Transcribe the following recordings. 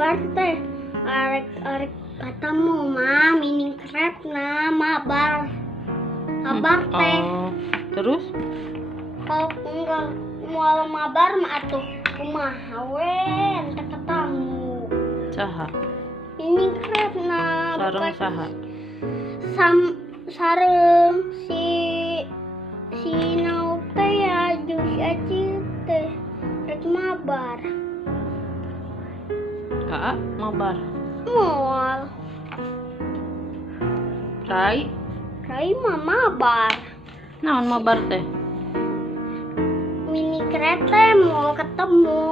mabar teh arek katamu mah mini krep na mabar teh. Oh, terus Kalau enggak mau mabar mah atuh kumaha we teh katamu. saha Mini krep na sareng saha sareng si nau teh ya jeung si Aci teh rek mabar. Aa mabar Moal Rai Rai mah mabar. naon mabar teh Mini krep teh mau ketemu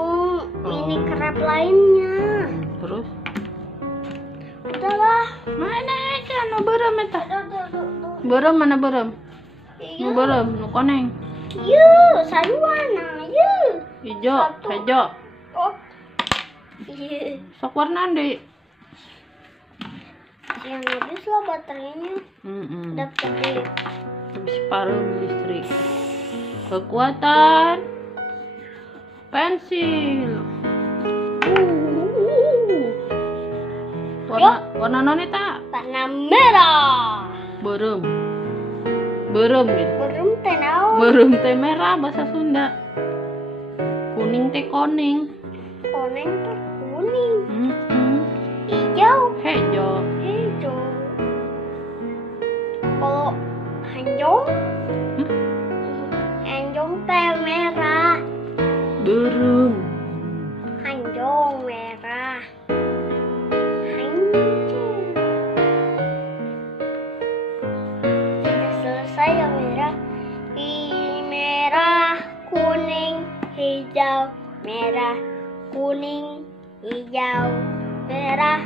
mini krep lainnya. terus Udahlah. mana aja nu beureum eta Duh. beureum mana beureum nu Iya. beureum nu koneng Yuk, saruana. Yuk. ijo Satu. hejo Oh. Iya. sok warna deui Yang habis lah baterainya. Dapat di habis paruh listrik kekuatan pensil warna non eta warna merah. beureum gitu Belum teh naon. beureum teh merah bahasa Sunda kuning teh koneng Koneng teh kuning. Hijau. hejo Hijau. Kalau hanjong, hanjong teh merah. beureum Hanjong merah. Hanjong. Sudah selesai yang merah. Merah, kuning, hijau, merah, kuning, hijau, merah,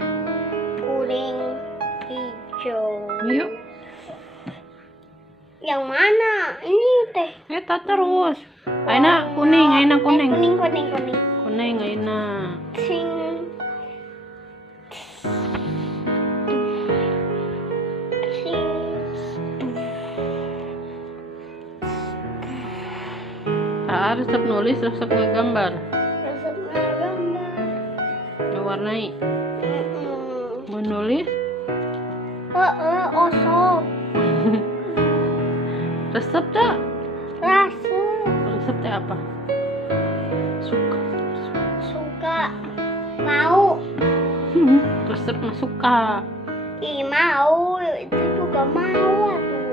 kuning, hijau. yuk Yang mana? Ini teh. eta terus ayeuna kuning ayeuna kuning Kuning. kuning ayeuna Sing. resep nulis resep ngegambar Resepnya gambar. mewarnai menulis Osop. resep tak Rasa. resep teh apa Suka. Mau. resep mah suka Ih, mau. Itu juga mau atuh.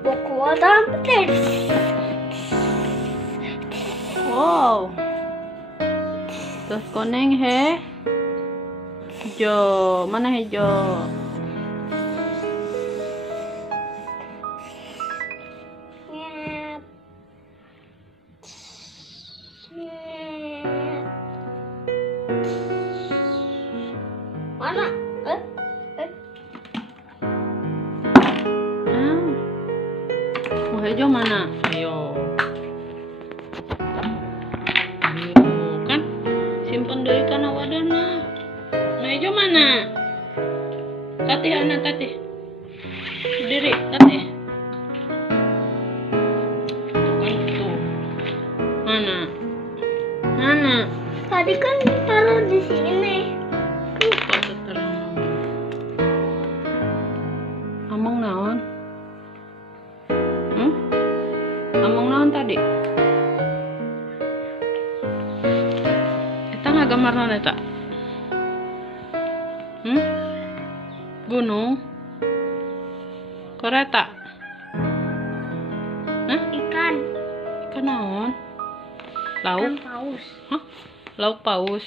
Pokoknya dapet. wow terus koneng hejo mana hejo Nyet. Mana? mau hejo mana ayo kan simpen deui kana wadahna nu hejo mana tatih anak tatih berdiri tatih kan tuh mana Tadi kan taruh di sini. kok terang among naon among naon tadi eta ngagambar naon eta gunung kereta Ikan. ikan naon lauk Ikan paus. hah lauk paus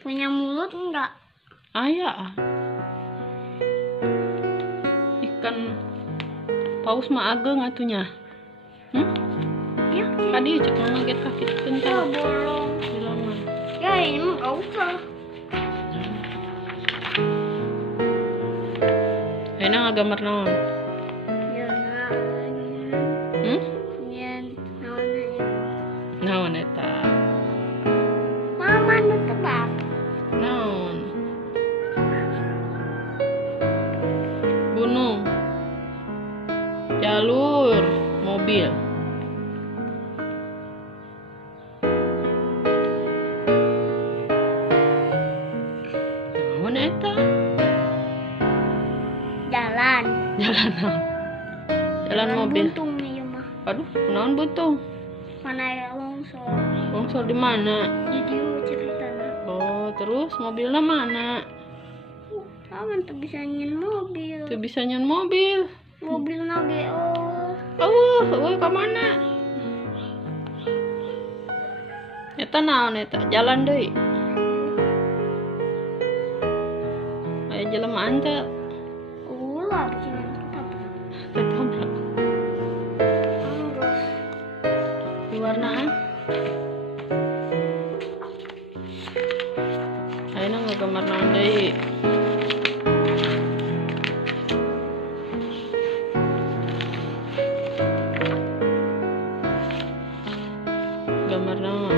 Punya mulut enggak? aya ikan paus mah ageng atunya Ya. tadi cek mama get kaki Ya kental bolong. bilangan Ya ini mah enggak usah. enak ngagambar naon Ya enggak. Nyen. naon eta Mama nu tebak. naon gunung jalur mobil Jalan naon? Jalan mobil. Buntung nih mah. Aduh, naon buntung? Mana ya longsor. Longsor di mana? Jadi ceritanya. Oh, terus mobilnya mana? Kawan tuh bisa nyen mobil. Tuh bisa nyen mobil. Mobil nage Woi ke mana? Eta naon eta? Jalan deui. Aya jelema antel. ulah begini kita Tetangga. terus Di warnaan. Ayeuna ngagambar naon deui? Gambar naon?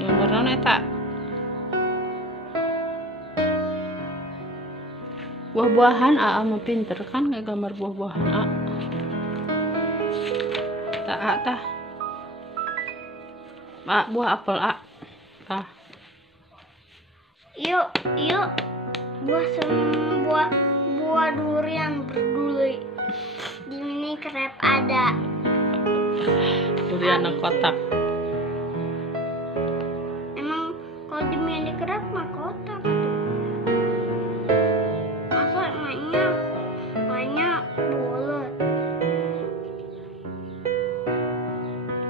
Gambar naon eta? Buah-buahan Aa mah pinter kan ngagambar buah-buahan A. Tah. Buah apel A. Tah. yuk buah durian berduri di mini krep ada Durian nang kotak. emang kalau di mini krep mah kotak tuh masa emaknya bulat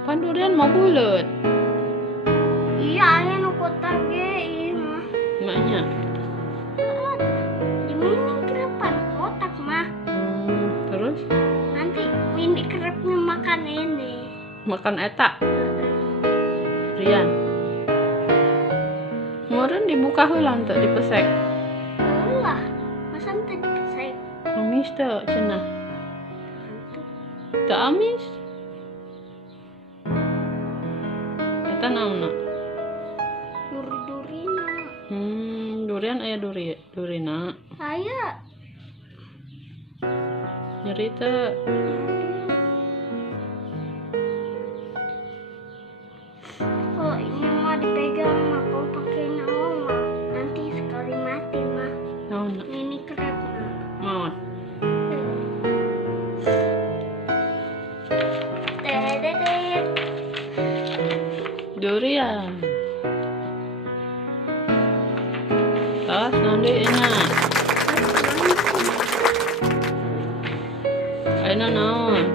Pan durian mau bulet. iya aya nu kotak ge ieu mah Emaknya. di mini krepan kotak mah Terus nanti mini krepnya makan ini makan eta. Durian. Meureun dibuka heula teu dipesek. lah masa tadi pesek Amis teu cenah. Teu amis. Eta naonna? duri-durina Durian aya durina. aya Nyeri teu. kalau ini mah dipegang mah kau pakai naon mah nanti sekali mati mah Naonna? mini krep mah Maot. dedet Durian. Tas naon deui enak. Ayeuna naon?